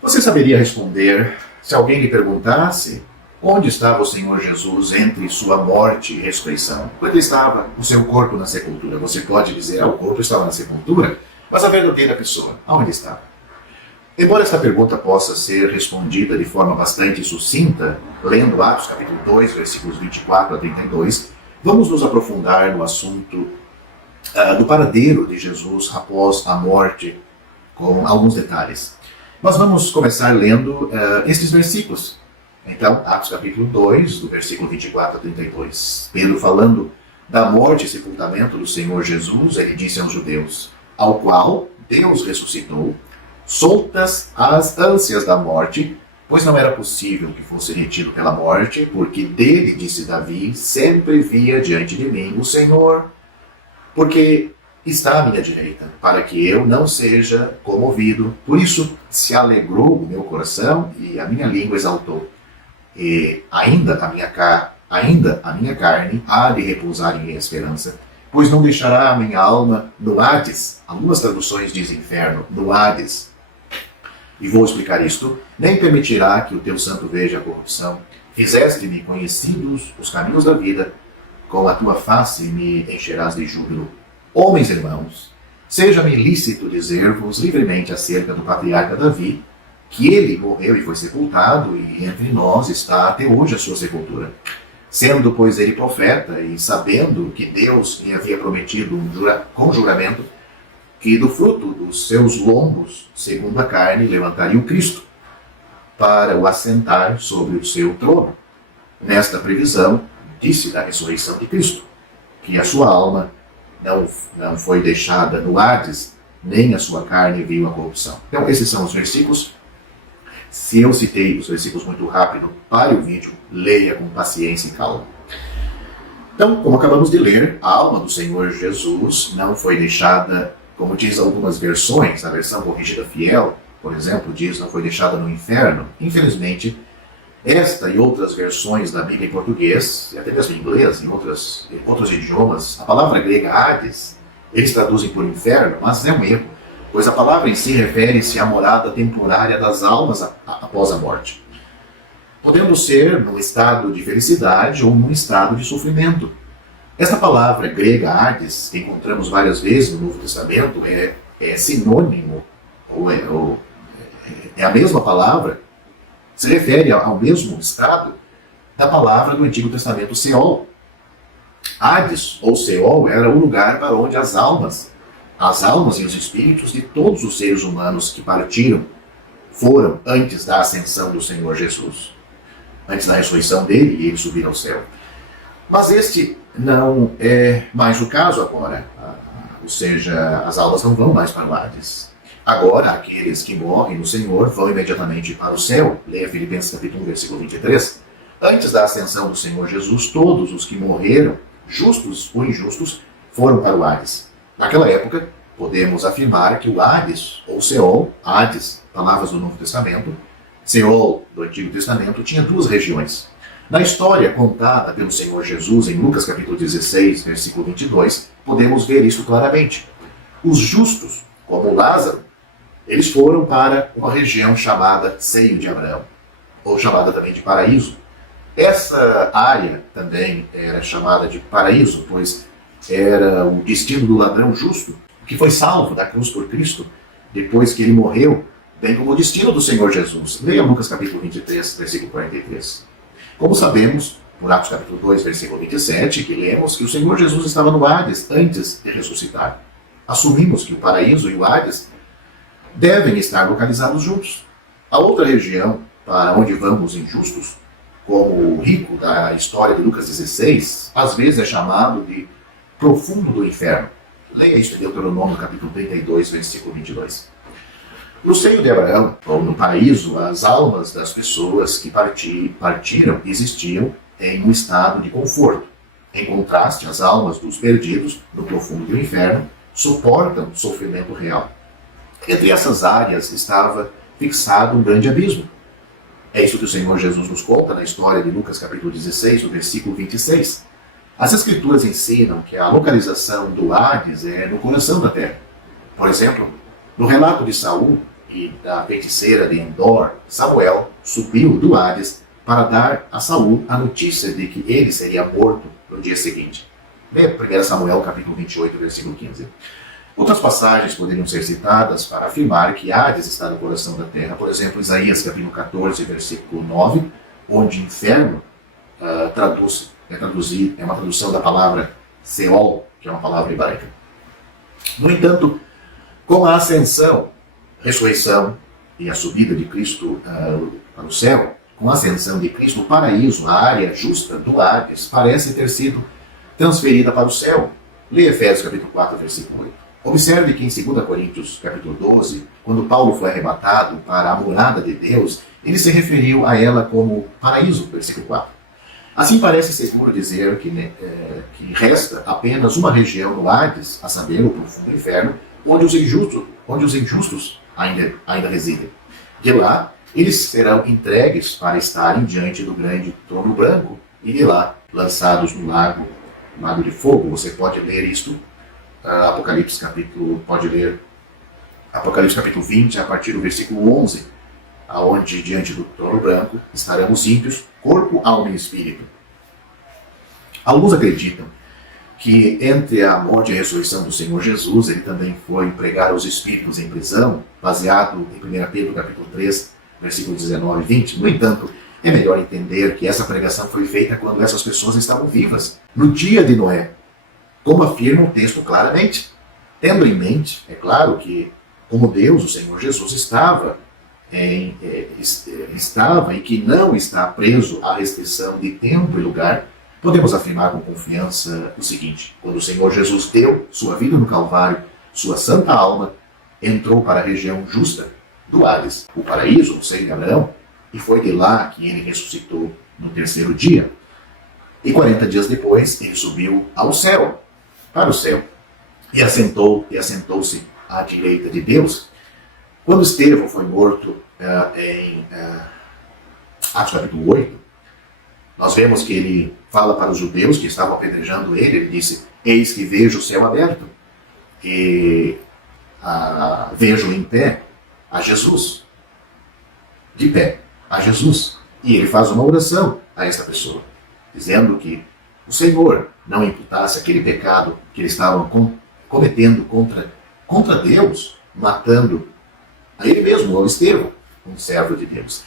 Você saberia responder se alguém lhe perguntasse onde estava o Senhor Jesus entre sua morte e ressurreição? Onde estava o seu corpo na sepultura? Você pode dizer, o corpo estava na sepultura, mas a verdadeira pessoa, aonde estava? Embora esta pergunta possa ser respondida de forma bastante sucinta, lendo Atos capítulo 2, versículos 24 a 32, vamos nos aprofundar no assunto do paradeiro de Jesus após a morte, com alguns detalhes. Mas vamos começar lendo estes versículos. Então, Atos capítulo 2, do versículo 24 a 32. Pedro, falando da morte e sepultamento do Senhor Jesus, ele disse aos judeus, ao qual Deus ressuscitou, soltas as ânsias da morte, pois não era possível que fosse retido pela morte, porque dele, disse Davi, sempre via diante de mim o Senhor, porque está à minha direita, para que eu não seja comovido. Por isso se alegrou o meu coração e a minha língua exaltou. E ainda a minha carne há de repousar em minha esperança, pois não deixará a minha alma no Hades. Algumas traduções dizem inferno, no Hades. E vou explicar isto. Nem permitirá que o teu santo veja a corrupção. Fizeste-me conhecidos os caminhos da vida, com a tua face me encherás de júbilo. Homens irmãos, seja-me lícito dizer-vos livremente acerca do patriarca Davi, que ele morreu e foi sepultado, e entre nós está até hoje a sua sepultura. Sendo, pois, ele profeta, e sabendo que Deus lhe havia prometido com juramento, que do fruto dos seus lombos, segundo a carne, levantaria o Cristo, para o assentar sobre o seu trono. Nesta previsão, disse da ressurreição de Cristo, que a sua alma não foi deixada no Hades, nem a sua carne viu a corrupção. Então, esses são os versículos. Se eu citei os versículos muito rápido, pare o vídeo, leia com paciência e calma. Então, como acabamos de ler, a alma do Senhor Jesus não foi deixada, como diz algumas versões, a versão corrigida fiel, por exemplo, diz não foi deixada no inferno. Infelizmente, esta e outras versões da Bíblia em português, e até mesmo em inglês, em outros idiomas, a palavra grega Hades, eles traduzem por inferno, mas é um erro, pois a palavra em si refere-se à morada temporária das almas após a morte, podendo ser num estado de felicidade ou num estado de sofrimento. Esta palavra grega Hades, que encontramos várias vezes no Novo Testamento, é sinônimo, é a mesma palavra, se refere ao mesmo estado da palavra do Antigo Testamento, Seol. Hades, ou Seol, era o lugar para onde as almas e os espíritos de todos os seres humanos que partiram foram antes da ascensão do Senhor Jesus, antes da ressurreição dele e ele subir ao céu. Mas este não é mais o caso agora, ou seja, as almas não vão mais para o Hades. Agora, aqueles que morrem no Senhor vão imediatamente para o céu. Leia Filipenses capítulo 1, versículo 23. Antes da ascensão do Senhor Jesus, todos os que morreram, justos ou injustos, foram para o Hades. Naquela época, podemos afirmar que o Hades, ou Seol, Hades, palavras do Novo Testamento, Seol, do Antigo Testamento, tinha duas regiões. Na história contada pelo Senhor Jesus em Lucas capítulo 16, versículo 22, podemos ver isso claramente. Os justos, como Lázaro, eles foram para uma região chamada Seio de Abraão, ou chamada também de Paraíso. Essa área também era chamada de Paraíso, pois era o destino do ladrão justo, que foi salvo da cruz por Cristo, depois que ele morreu, bem como o destino do Senhor Jesus. Leia Lucas capítulo 23, versículo 43. Como sabemos, por Atos capítulo 2, versículo 27, que lemos que o Senhor Jesus estava no Hades antes de ressuscitar. Assumimos que o Paraíso e o Hades devem estar localizados juntos. A outra região para onde vão os injustos, como o rico da história de Lucas 16, às vezes é chamado de profundo do inferno. Leia isso em Deuteronômio capítulo 32, versículo 22. No seio de Abraão, ou no paraíso, as almas das pessoas que partiram existiam em um estado de conforto. Em contraste, as almas dos perdidos no profundo do inferno suportam sofrimento real. Entre essas áreas estava fixado um grande abismo. É isso que o Senhor Jesus nos conta na história de Lucas capítulo 16, no versículo 26. As Escrituras ensinam que a localização do Hades é no coração da terra. Por exemplo, no relato de Saul, e da feiticeira de Endor, Samuel subiu do Hades para dar a Saul a notícia de que ele seria morto no dia seguinte. Leia 1 Samuel capítulo 28, versículo 15. Outras passagens poderiam ser citadas para afirmar que Hades está no coração da terra. Por exemplo, Isaías capítulo 14, versículo 9, onde inferno é uma tradução da palavra Seol, que é uma palavra hebraica. No entanto, com a ascensão, ressurreição e a subida de Cristo para o céu, com a ascensão de Cristo, o paraíso, a área justa do Hades, parece ter sido transferida para o céu. Leia Efésios capítulo 4, versículo 8. Observe que em 2 Coríntios capítulo 12, quando Paulo foi arrebatado para a morada de Deus, ele se referiu a ela como paraíso, versículo 4. Assim parece seguro dizer que resta apenas uma região no Hades, a saber, o profundo inferno, onde os injustos ainda residem. De lá, eles serão entregues para estarem diante do grande trono branco, e de lá, lançados no lago de fogo. Você pode ler isto, pode ler Apocalipse capítulo 20, a partir do versículo 11, aonde diante do trono branco estarão os ímpios, corpo, alma e espírito. Alguns acreditam que entre a morte e a ressurreição do Senhor Jesus, ele também foi pregar aos espíritos em prisão, baseado em 1 Pedro capítulo 3, versículos 19 e 20. No entanto, é melhor entender que essa pregação foi feita quando essas pessoas estavam vivas, no dia de Noé, como afirma o texto claramente. Tendo em mente, é claro que, como Deus, o Senhor Jesus estava e que não está preso à restrição de tempo e lugar, podemos afirmar com confiança o seguinte: quando o Senhor Jesus deu sua vida no Calvário, sua santa alma entrou para a região justa do Hades, o paraíso, o seio de Abraão, e foi de lá que ele ressuscitou no terceiro dia. E 40 dias depois, ele subiu ao céu, para o céu, e assentou-se à direita de Deus. Quando Estevão foi morto em Atos capítulo 8, nós vemos que ele fala para os judeus que estavam apedrejando ele disse: eis que vejo o céu aberto, e vejo em pé a Jesus, de pé a Jesus. E ele faz uma oração a esta pessoa, dizendo que o Senhor não imputasse aquele pecado que eles estavam cometendo contra Deus, matando a ele mesmo, ao Estevão, um servo de Deus.